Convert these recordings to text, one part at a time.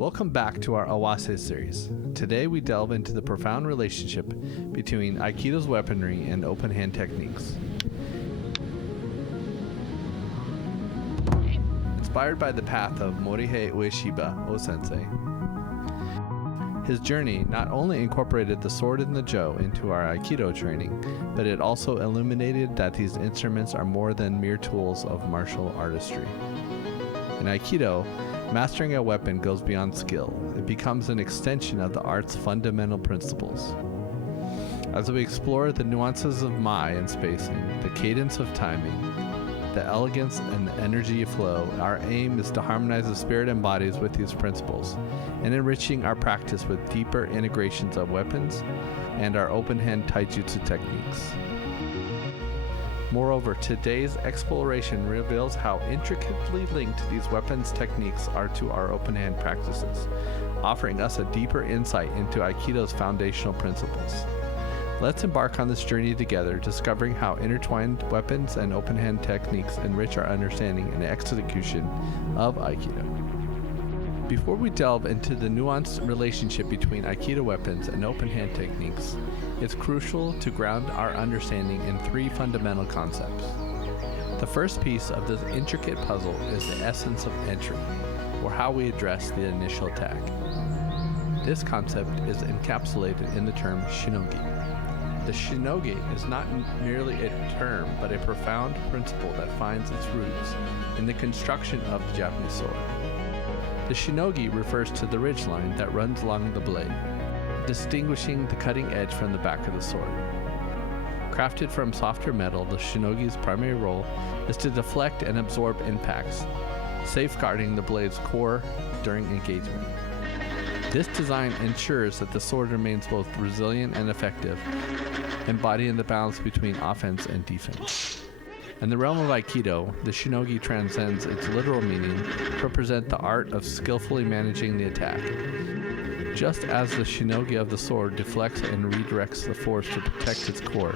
Welcome back to our Awase series. Today we delve into the profound relationship between Aikido's weaponry and open hand techniques. Inspired by the path of Morihei Ueshiba O-sensei, his journey not only incorporated the sword and the jo into our Aikido training, but it also illuminated that these instruments are more than mere tools of martial artistry. In Aikido, mastering a weapon goes beyond skill. It becomes an extension of the art's fundamental principles. As we explore the nuances of mai and spacing, the cadence of timing, the elegance and the energy of flow, our aim is to harmonize the spirit and bodies with these principles, and enriching our practice with deeper integrations of weapons and our open hand taijutsu techniques. Moreover, today's exploration reveals how intricately linked these weapons techniques are to our open hand practices, offering us a deeper insight into Aikido's foundational principles. Let's embark on this journey together, discovering how intertwined weapons and open hand techniques enrich our understanding and execution of Aikido. Before we delve into the nuanced relationship between Aikido weapons and open hand techniques, it's crucial to ground our understanding in three fundamental concepts. The first piece of this intricate puzzle is the essence of entry, or how we address the initial attack. This concept is encapsulated in the term Shinogi. The Shinogi is not merely a term, but a profound principle that finds its roots in the construction of the Japanese sword. The Shinogi refers to the ridgeline that runs along the blade, distinguishing the cutting edge from the back of the sword. Crafted from softer metal, the Shinogi's primary role is to deflect and absorb impacts, safeguarding the blade's core during engagement. This design ensures that the sword remains both resilient and effective, embodying the balance between offense and defense. In the realm of Aikido, the Shinogi transcends its literal meaning to represent the art of skillfully managing the attack. Just as the Shinogi of the sword deflects and redirects the force to protect its core,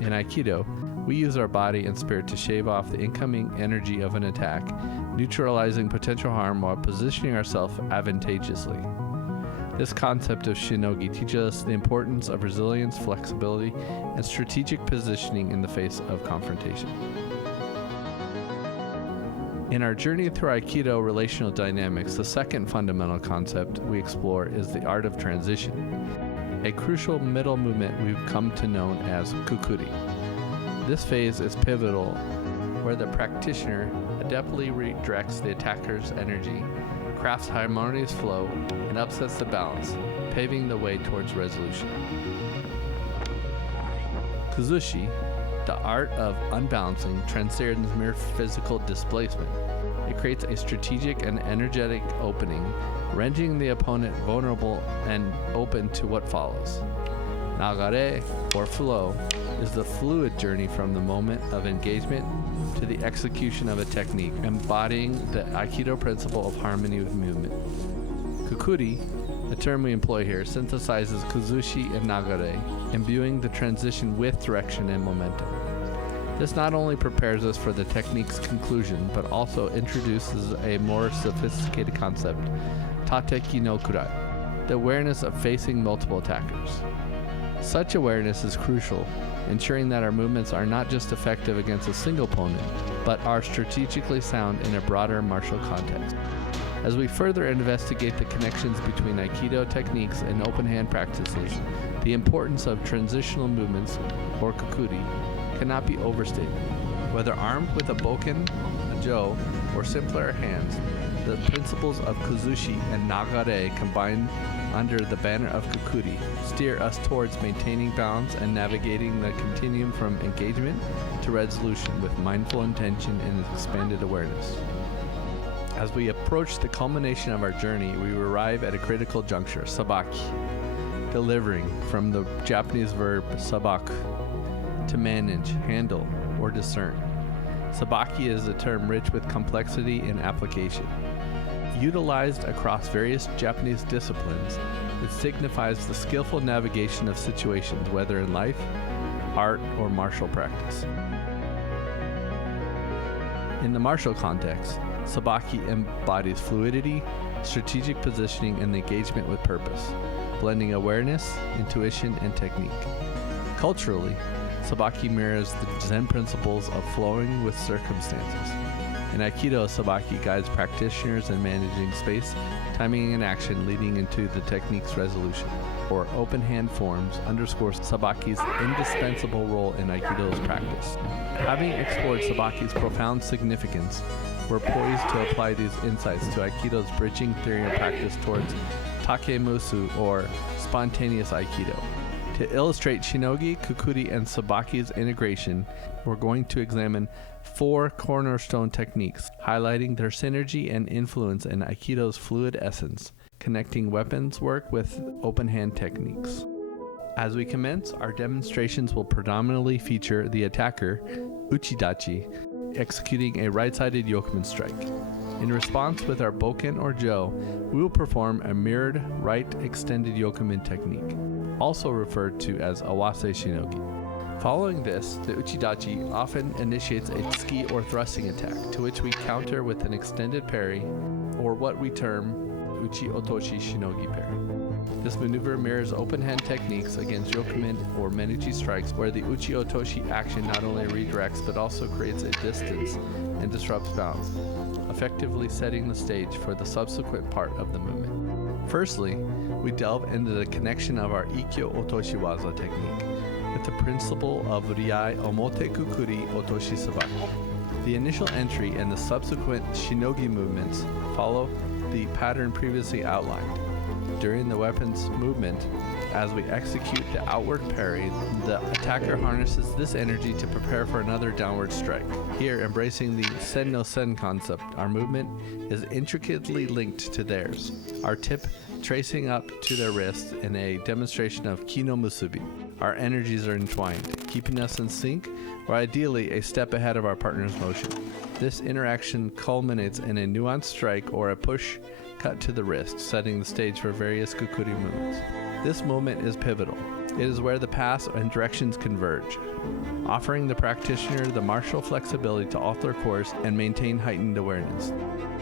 in Aikido, we use our body and spirit to shave off the incoming energy of an attack, neutralizing potential harm while positioning ourselves advantageously. This concept of Shinogi teaches us the importance of resilience, flexibility, and strategic positioning in the face of confrontation. In our journey through Aikido relational dynamics, the second fundamental concept we explore is the art of transition, a crucial middle movement we've come to know as Kukuri. This phase is pivotal, where the practitioner adeptly redirects the attacker's energy, crafts harmonious flow, and upsets the balance, paving the way towards resolution. Kuzushi, the art of unbalancing, transcends mere physical displacement. It creates a strategic and energetic opening, rendering the opponent vulnerable and open to what follows. Nagare, or flow, is the fluid journey from the moment of engagement to the execution of a technique, embodying the Aikido principle of harmony with movement. Kukuri, a term we employ here, synthesizes Kuzushi and Nagare, imbuing the transition with direction and momentum. This not only prepares us for the technique's conclusion, but also introduces a more sophisticated concept, Tateki no Kurai, the awareness of facing multiple attackers. Such awareness is crucial, ensuring that our movements are not just effective against a single opponent, but are strategically sound in a broader martial context. As we further investigate the connections between Aikido techniques and open hand practices, the importance of transitional movements, or Kukuri, cannot be overstated. Whether armed with a bokken, a jo, or simpler hands, the principles of Kuzushi and Nagare combined under the banner of Kukuri steer us towards maintaining balance and navigating the continuum from engagement to resolution with mindful intention and expanded awareness. As we approach the culmination of our journey, we arrive at a critical juncture, Sabaki, delivering from the Japanese verb sabaku, to manage, handle, or discern. Sabaki is a term rich with complexity and application. Utilized across various Japanese disciplines, it signifies the skillful navigation of situations, whether in life, art, or martial practice. In the martial context, Sabaki embodies fluidity, strategic positioning, and engagement with purpose, blending awareness, intuition, and technique. Culturally, Sabaki mirrors the Zen principles of flowing with circumstances. In Aikido, Sabaki guides practitioners in managing space, timing, and action, leading into the technique's resolution. Or open hand forms underscores Sabaki's indispensable role in Aikido's practice. Having explored Sabaki's profound significance, we're poised to apply these insights to Aikido's bridging theory and practice towards Takemusu, or spontaneous Aikido. To illustrate Shinogi, Kukuri, and Sabaki's integration, we're going to examine 4 cornerstone techniques, highlighting their synergy and influence in Aikido's fluid essence, connecting weapons work with open hand techniques. As we commence, our demonstrations will predominantly feature the attacker, Uchidachi, executing a right-sided yokeman strike. In response with our bokken or jo, we will perform a mirrored right extended yokeman technique, also referred to as Awase Shinogi. Following this, the Uchidachi often initiates a ski or thrusting attack, to which we counter with an extended parry, or what we term Uchi Otoshi Shinogi parry. This maneuver mirrors open hand techniques against yokemen or menuchi strikes, where the Uchi Otoshi action not only redirects but also creates a distance and disrupts balance, effectively setting the stage for the subsequent part of the movement. Firstly, we delve into the connection of our Ikkyo Otoshi Waza technique with the principle of Riai Omote Kukuri Otoshi Sabaki. The initial entry and the subsequent Shinogi movements follow the pattern previously outlined. During the weapon's movement, as we execute the outward parry, the attacker harnesses this energy to prepare for another downward strike. Here, embracing the sen no sen concept, our movement is intricately linked to theirs, our tip tracing up to their wrist in a demonstration of Kino Musubi. Our energies are entwined, keeping us in sync, or ideally a step ahead of our partner's motion. This interaction culminates in a nuanced strike or a push cut to the wrist, setting the stage for various Kukuri movements. This moment is pivotal. It is where the paths and directions converge, offering the practitioner the martial flexibility to alter course and maintain heightened awareness.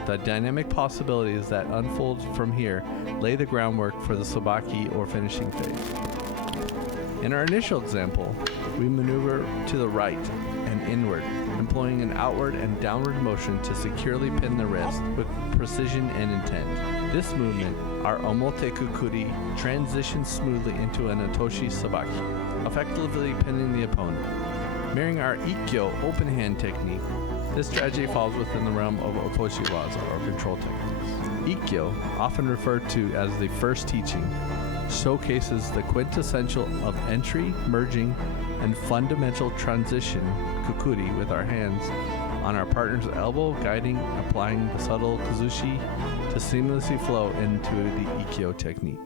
The dynamic possibilities that unfold from here lay the groundwork for the Sabaki or finishing phase. In our initial example, we maneuver to the right and inward, employing an outward and downward motion to securely pin the wrist with precision and intent. This movement, our Omote Kukuri, transitions smoothly into an Otoshi Sabaki, effectively pinning the opponent. Mirroring our Ikkyo open hand technique, this strategy falls within the realm of Otoshi Waza, or control techniques. Ikkyo, often referred to as the first teaching, showcases the quintessential of entry, merging, and fundamental transition Kukuri with our hands on our partner's elbow, guiding, applying the subtle Kazushi to seamlessly flow into the Ikkyo technique.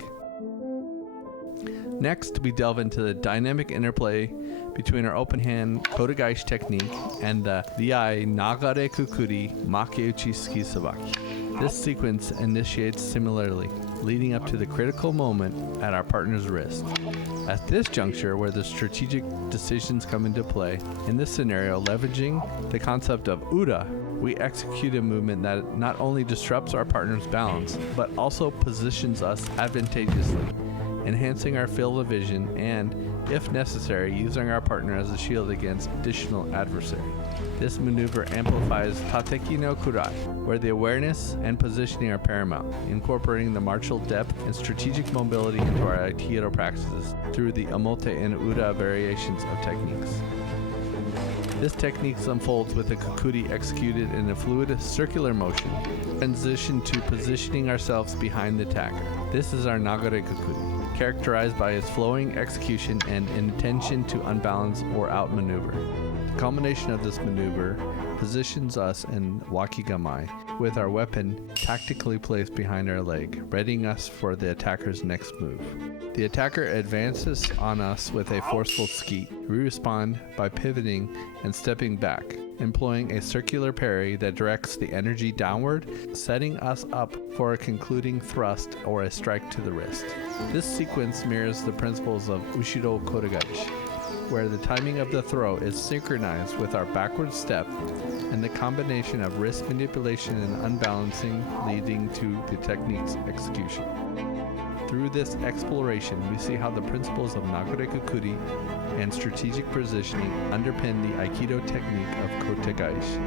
Next, we delve into the dynamic interplay between our open hand Kotegaeshi technique and the Riai Nagare Kukuri Makeuchi Ski Sabaki. This sequence initiates similarly, leading up to the critical moment at our partner's wrist. At this juncture, where the strategic decisions come into play, in this scenario, leveraging the concept of Ura, we execute a movement that not only disrupts our partner's balance, but also positions us advantageously, enhancing our field of vision and, if necessary, using our partner as a shield against additional adversary. This maneuver amplifies Tateki no Kurai, where the awareness and positioning are paramount, incorporating the martial depth and strategic mobility into our Aikido practices through the Omote and Ura variations of techniques. This technique unfolds with a Kukuri executed in a fluid circular motion, transition to positioning ourselves behind the attacker. This is our Nagare Kukuri, characterized by its flowing execution and intention to unbalance or outmaneuver. The culmination of this maneuver positions us in wakigamai, with our weapon tactically placed behind our leg, readying us for the attacker's next move. The attacker advances on us with a forceful ski. We respond by pivoting and stepping back, employing a circular parry that directs the energy downward, setting us up for a concluding thrust or a strike to the wrist. This sequence mirrors the principles of Ushiro Kotegaeshi, where the timing of the throw is synchronized with our backward step and the combination of wrist manipulation and unbalancing leading to the technique's execution. Through this exploration, we see how the principles of Nagare Kukuri and strategic positioning underpin the Aikido technique of Kotegaeshi.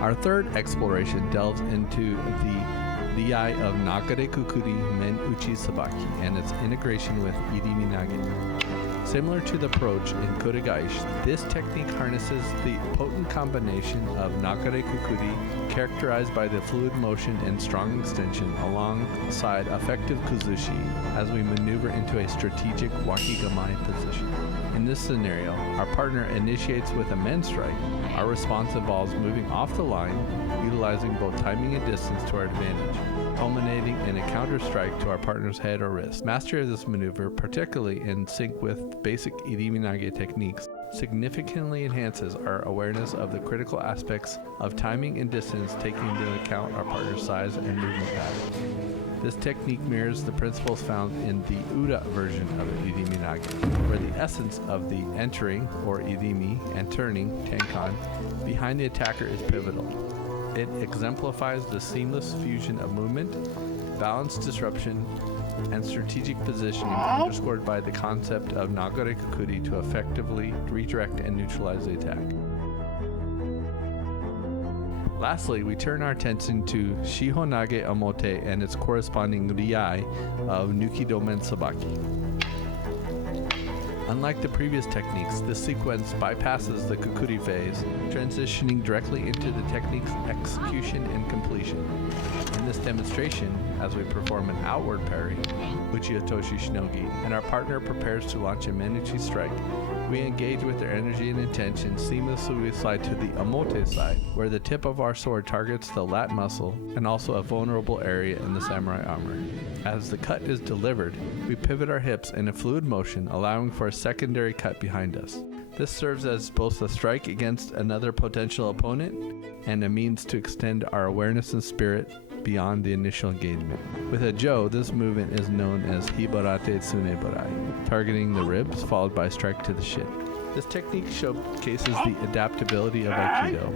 Our third exploration delves into the Riai of Nagare Kukuri Men Uchi Sabaki and its integration with Irimi Nage. Similar to the approach in Kotegaeshi, this technique harnesses the potent combination of Nagare Kukuri, characterized by the fluid motion and strong extension, alongside effective kuzushi as we maneuver into a strategic wakigamai position. In this scenario, our partner initiates with a men strike. Our response involves moving off the line, utilizing both timing and distance to our advantage, culminating in a counter strike to our partner's head or wrist. Mastery of this maneuver, particularly in sync with basic Iriminage techniques, significantly enhances our awareness of the critical aspects of timing and distance, taking into account our partner's size and movement patterns. This technique mirrors the principles found in the Ura version of Iriminage, where the essence of the entering, or Irimi, and turning, tenkan, behind the attacker is pivotal. It exemplifies the seamless fusion of movement, balanced disruption, and strategic positioning, underscored by the concept of Nagare Kukuri to effectively redirect and neutralize the attack. Lastly, we turn our attention to Shiho Nage Omote and its corresponding Riai of Nukidomen Sabaki. Unlike the previous techniques, this sequence bypasses the Kukuri phase, transitioning directly into the technique's execution and completion. In this demonstration, as we perform an outward parry, Uchi-Otoshi Shinogi, and our partner prepares to launch a Menuchi strike, we engage with their energy and intention. Seamlessly we slide to the Omote side, where the tip of our sword targets the lat muscle and also a vulnerable area in the samurai armor. As the cut is delivered, we pivot our hips in a fluid motion, allowing for a secondary cut behind us. This serves as both a strike against another potential opponent and a means to extend our awareness and spirit beyond the initial engagement. With a Jo, this movement is known as Hibarate Tsunebarai, targeting the ribs followed by a strike to the shin. This technique showcases the adaptability of Aikido,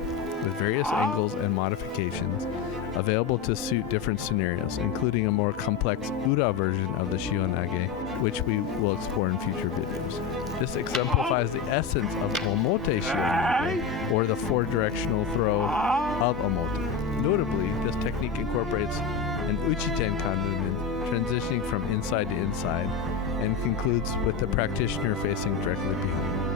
with various angles and modifications available to suit different scenarios, including a more complex Ura version of the Shihonage, which we will explore in future videos. This exemplifies the essence of Omote Shihonage, or the four-directional throw of Omote. Notably, this technique incorporates an Uchi-Tenkan movement, transitioning from inside to inside, and concludes with the practitioner facing directly behind.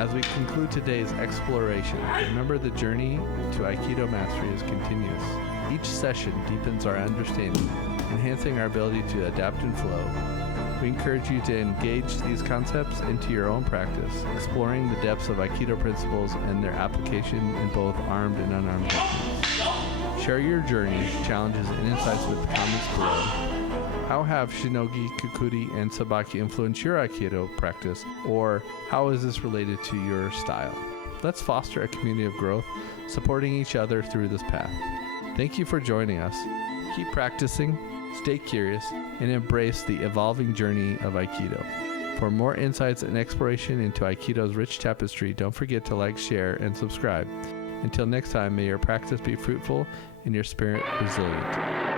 As we conclude today's exploration, remember the journey to Aikido mastery is continuous. Each session deepens our understanding, enhancing our ability to adapt and flow. We encourage you to engage these concepts into your own practice, exploring the depths of Aikido principles and their application in both armed and unarmed techniques. Share your journey, challenges, and insights with the comments below. How have Shinogi, Kukuri, and Sabaki influenced your Aikido practice, or how is this related to your style? Let's foster a community of growth, supporting each other through this path. Thank you for joining us. Keep practicing, stay curious, and embrace the evolving journey of Aikido. For more insights and exploration into Aikido's rich tapestry, don't forget to like, share, and subscribe. Until next time, may your practice be fruitful and your spirit resilient.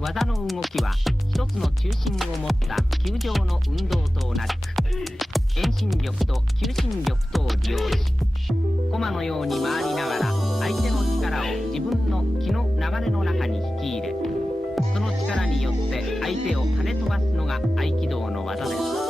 技の動きは一つの中心を持った球状の運動と同じく遠心力と求心力とを利用し駒のように回りながら相手の力を自分の気の流れの中に引き入れその力力によって相手を跳ね飛ばすのが合気道の技です。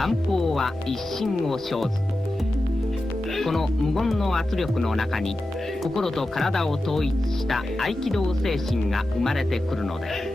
万法は一心を生ず。この無言の圧力の中に心と体を統一した合気道精神が生まれてくるのです。